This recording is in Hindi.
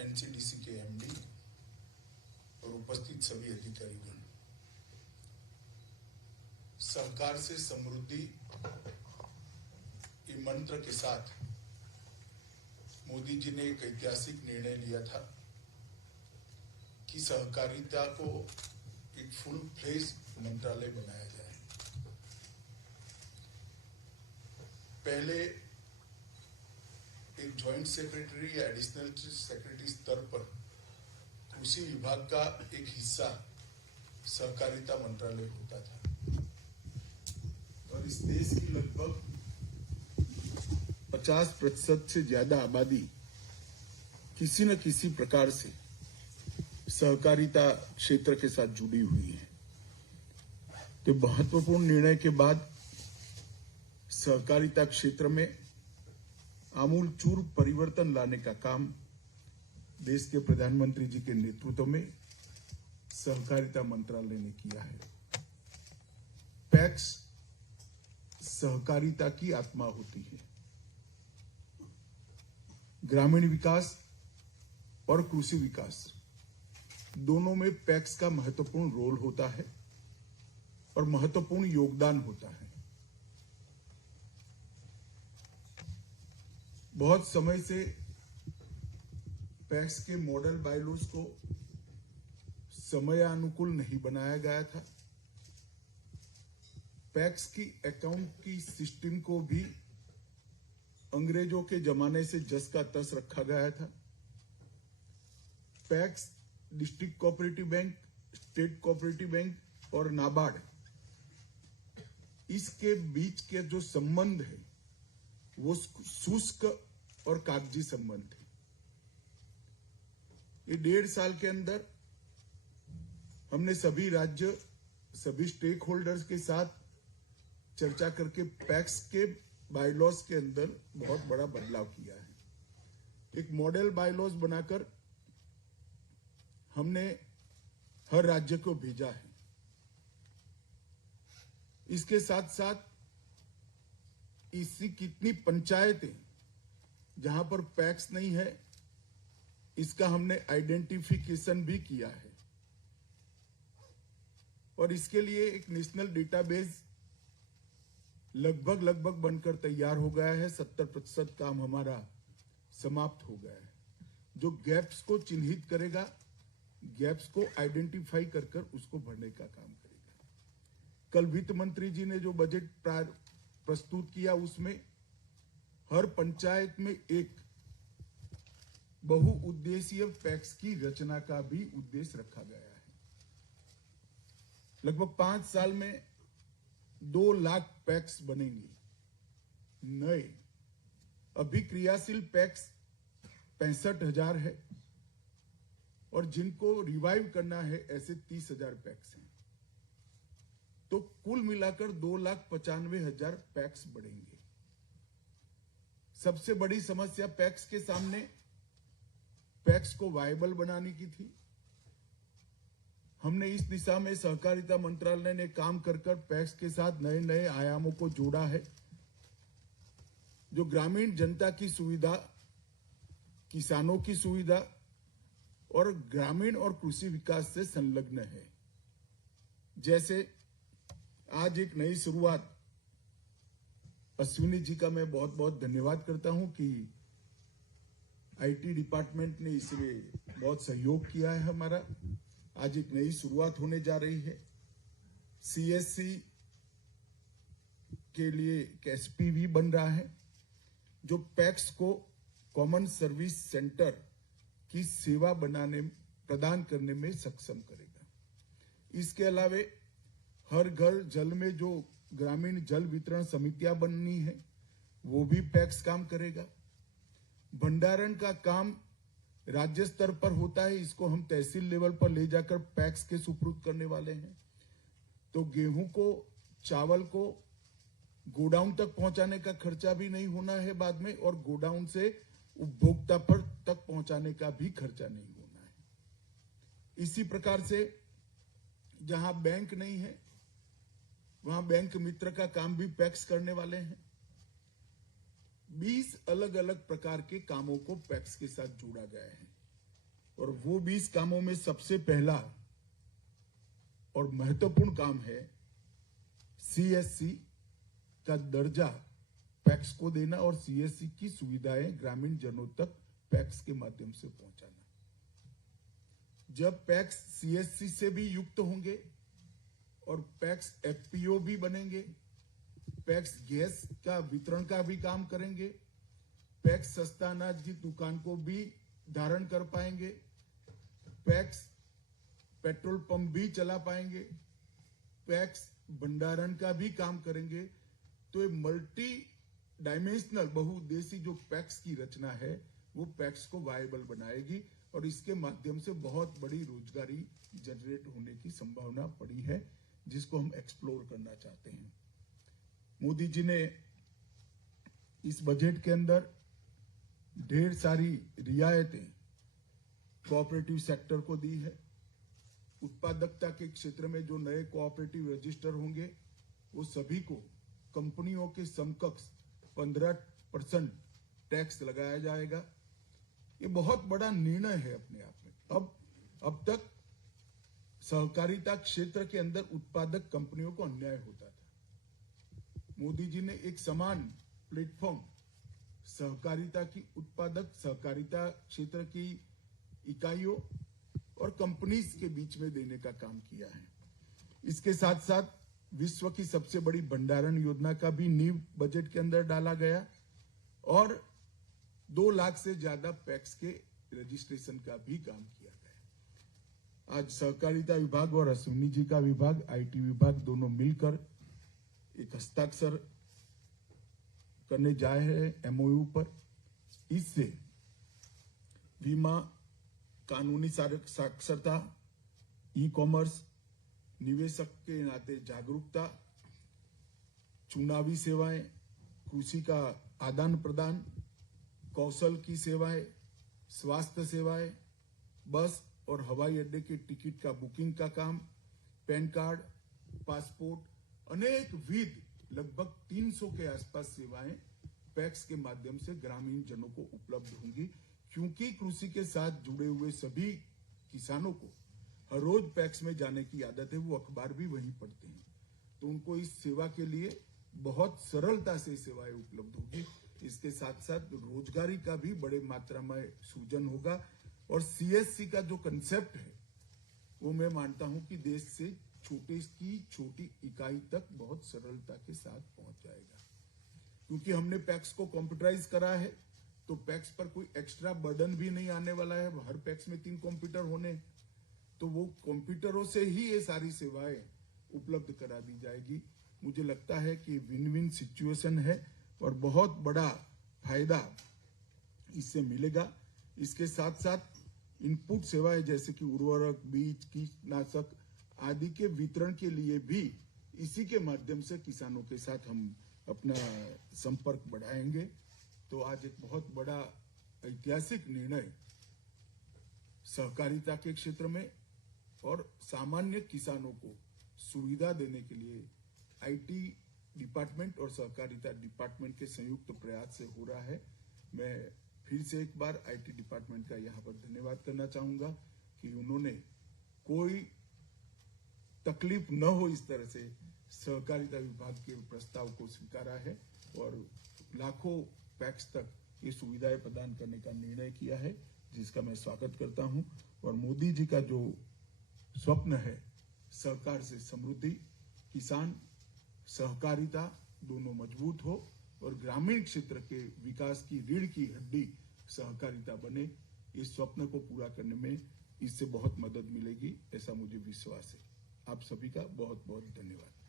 एनसीडीसी के एमडी और उपस्थित सभी अधिकारीगण, सहकार से समृद्धि के मंत्र के साथ मोदी जी ने एक ऐतिहासिक निर्णय लिया था कि सहकारिता को एक फुल फ्लेज मंत्रालय बनाया जाए। पहले एक जॉइंट सेक्रेटरी या एडिशनल सेक्रेटरी स्तर पर कृषि विभाग का एक हिस्सा सहकारिता मंत्रालय होता था और इस देश की लगभग 50% से ज्यादा आबादी किसी न किसी प्रकार से सहकारिता क्षेत्र के साथ जुड़ी हुई है। तो महत्वपूर्ण निर्णय के बाद सहकारिता क्षेत्र में आमूलचूल परिवर्तन लाने का काम देश के प्रधानमंत्री जी के नेतृत्व में सहकारिता मंत्रालय ने किया है। पैक्स सहकारिता की आत्मा होती है। ग्रामीण विकास और कृषि विकास दोनों में पैक्स का महत्वपूर्ण रोल होता है और महत्वपूर्ण योगदान होता है। बहुत समय से पैक्स के मॉडल बायलॉज को समयानुकूल नहीं बनाया गया था। पैक्स की अकाउंट की सिस्टम को भी अंग्रेजों के जमाने से जस का तस रखा गया था। PACS district cooperative bank, state cooperative bank और नाबार्ड, इसके बीच के जो संबंध है वो शुष्क और कागजी संबंध है। ये 1.5 साल के अंदर हमने सभी राज्य, सभी स्टेक होल्डर्स के साथ चर्चा करके पैक्स के बायलॉज के अंदर बहुत बड़ा बदलाव किया है। एक मॉडल बायलॉज बनाकर हमने हर राज्य को भेजा है। इसके साथ साथ इसकी कितनी पंचायतें जहां पर पैक्स नहीं है, इसका हमने आइडेंटिफिकेशन भी किया है और इसके लिए एक नेशनल डेटाबेस लगभग बनकर तैयार हो गया है। 70% काम हमारा समाप्त हो गया है, जो गैप्स को चिन्हित करेगा, गैप्स को आइडेंटिफाई कर उसको भरने का काम करेगा। कल वित्त मंत्री जी ने जो बजट प्रस्तुत किया उसमें हर पंचायत में एक बहुउद्देशीय पैक्स की रचना का भी उद्देश्य रखा गया है। लगभग 5 साल में 2 लाख पैक्स बनेंगे नए। अभी क्रियाशील पैक्स 65,000 है और जिनको रिवाइव करना है ऐसे 30,000 पैक्स हैं। तो कुल मिलाकर 2,95,000 पैक्स बढ़ेंगे। सबसे बड़ी समस्या पैक्स के सामने पैक्स को वायबल बनाने की थी। हमने इस दिशा में सहकारिता मंत्रालय ने काम कर पैक्स के साथ नए नए आयामों को जोड़ा है, जो ग्रामीण जनता की सुविधा, किसानों की सुविधा और ग्रामीण और कृषि विकास से संलग्न है। जैसे आज एक नई शुरुआत, अश्विनी जी का मैं बहुत बहुत धन्यवाद करता हूं कि आईटी डिपार्टमेंट ने इसमें बहुत सहयोग किया है हमारा। आज एक नई शुरुआत होने जा रही है। सीएससी के लिए एक एसपीवी बन रहा है, जो पैक्स को कॉमन सर्विस सेंटर की सेवा प्रदान करने में सक्षम करेगा। इसके अलावे हर घर जल में जो ग्रामीण जल वितरण समितियां बननी है वो भी पैक्स काम करेगा। भंडारण का काम राज्य स्तर पर होता है, इसको हम तहसील लेवल पर ले जाकर पैक्स के सुपुर्द करने वाले हैं। तो गेहूं को, चावल को गोडाउन तक पहुंचाने का खर्चा भी नहीं होना है बाद में, और गोडाउन से उपभोक्ता पर तक पहुंचाने का भी खर्चा नहीं होना है। इसी प्रकार से जहां बैंक नहीं है वहां बैंक मित्र का काम भी पैक्स करने वाले हैं। 20 अलग अलग प्रकार के कामों को पैक्स के साथ जोड़ा गया है। और वो 20 कामों में सबसे पहला और महत्वपूर्ण काम है सीएससी का दर्जा पैक्स को देना और सीएससी की सुविधाएं ग्रामीण जनों तक पैक्स के माध्यम से पहुंचाना। जब पैक्स सीएससी से भी युक्त होंगे और पैक्स एफपीओ भी बनेंगे, पैक्स गैस का वितरण का भी काम करेंगे, पैक्स सस्ता अनाज की दुकान को भी धारण कर पाएंगे, पैक्स पेट्रोल पंप भी चला पाएंगे, पैक्स भंडारण का भी काम करेंगे। तो ये मल्टी डायमेंशनल बहुउद्देशीय जो पैक्स की रचना है वो पैक्स को वायबल बनाएगी और इसके माध्यम से बहुत बड़ी रोजगारी जनरेट होने की संभावना पड़ी है, जिसको हम एक्सप्लोर करना चाहते हैं। मोदी जी ने इस बजट के अंदर ढेर सारी रियायतें कोऑपरेटिव सेक्टर को दी है। उत्पादकता के क्षेत्र में जो नए कोऑपरेटिव रजिस्टर होंगे वो सभी को कंपनियों के समकक्ष 15% टैक्स लगाया जाएगा। ये बहुत बड़ा निर्णय है अपने आप में। अब तक सहकारिता क्षेत्र के अंदर उत्पादक कंपनियों को अन्याय होता था। मोदी जी ने एक समान प्लेटफॉर्म सहकारिता की उत्पादक सहकारिता क्षेत्र की इकाइयों और कंपनीज के बीच में देने का काम किया है। इसके साथ साथ विश्व की सबसे बड़ी भंडारण योजना का भी नींव बजट के अंदर डाला गया और 2 लाख से ज्यादा पैक्स के रजिस्ट्रेशन का भी काम किया गया। आज सहकारिता विभाग और अश्विनी जी का विभाग, आईटी विभाग दोनों मिलकर एक हस्ताक्षर करने जा रहे हैं एमओयू पर। इससे बीमा, कानूनी साक्षरता, ई कॉमर्स, निवेशक के नाते जागरूकता, चुनावी सेवाएं, कृषि का आदान प्रदान, कौशल की सेवाएं, स्वास्थ्य सेवाएं, बस और हवाई अड्डे के टिकट का बुकिंग का काम, पैन कार्ड, पासपोर्ट, अनेक विध लगभग 300 के आसपास सेवाएं पैक्स के माध्यम से ग्रामीण जनों को उपलब्ध होंगी। क्योंकि कृषि के साथ जुड़े हुए सभी किसानों को हर रोज पैक्स में जाने की आदत है, वो अखबार भी वहीं पढ़ते हैं, तो उनको इस सेवा के लिए बहुत सरलता से सेवाएं उपलब्ध होगी। इसके साथ साथ रोजगारी का भी बड़े मात्रा में सृजन होगा और सीएससी का जो कंसेप्ट है वो मैं मानता हूं कि देश से छोटे की छोटी इकाई तक बहुत सरलता के साथ पहुंच जाएगा। क्योंकि हमने पैक्स को कंप्यूटराइज करा है तो पैक्स पर कोई एक्स्ट्रा बर्डन भी नहीं आने वाला है। हर पैक्स में 3 कंप्यूटर होने, तो वो कंप्यूटरों से ही ये सारी सेवाएं उपलब्ध करा दी जाएगी। मुझे लगता है कि विन विन सिचुएशन है और बहुत बड़ा फायदा इससे मिलेगा। इसके साथ साथ इनपुट सेवाएं जैसे कि उर्वरक, बीज, कीटनाशक आदि के वितरण के लिए भी इसी के माध्यम से किसानों के साथ हम अपना संपर्क बढ़ाएंगे। तो आज एक बहुत बड़ा ऐतिहासिक निर्णय सहकारिता के क्षेत्र में और सामान्य किसानों को सुविधा देने के लिए आईटी डिपार्टमेंट और सहकारिता डिपार्टमेंट के संयुक्त प्रयास से हो रहा है। मैं फिर से एक बार आईटी डिपार्टमेंट का यहाँ पर धन्यवाद करना चाहूंगा कि उन्होंने कोई तकलीफ न हो इस तरह से सहकारिता विभाग के प्रस्ताव को स्वीकारा है और लाखों पैक्स तक ये सुविधाएं प्रदान करने का निर्णय किया है, जिसका मैं स्वागत करता हूं। और मोदी जी का जो स्वप्न है सहकार से समृद्धि, किसान सहकारिता दोनों मजबूत हो और ग्रामीण क्षेत्र के विकास की रीढ़ की हड्डी सहकारिता बने, इस स्वप्न को पूरा करने में इससे बहुत मदद मिलेगी, ऐसा मुझे विश्वास है। आप सभी का बहुत बहुत धन्यवाद।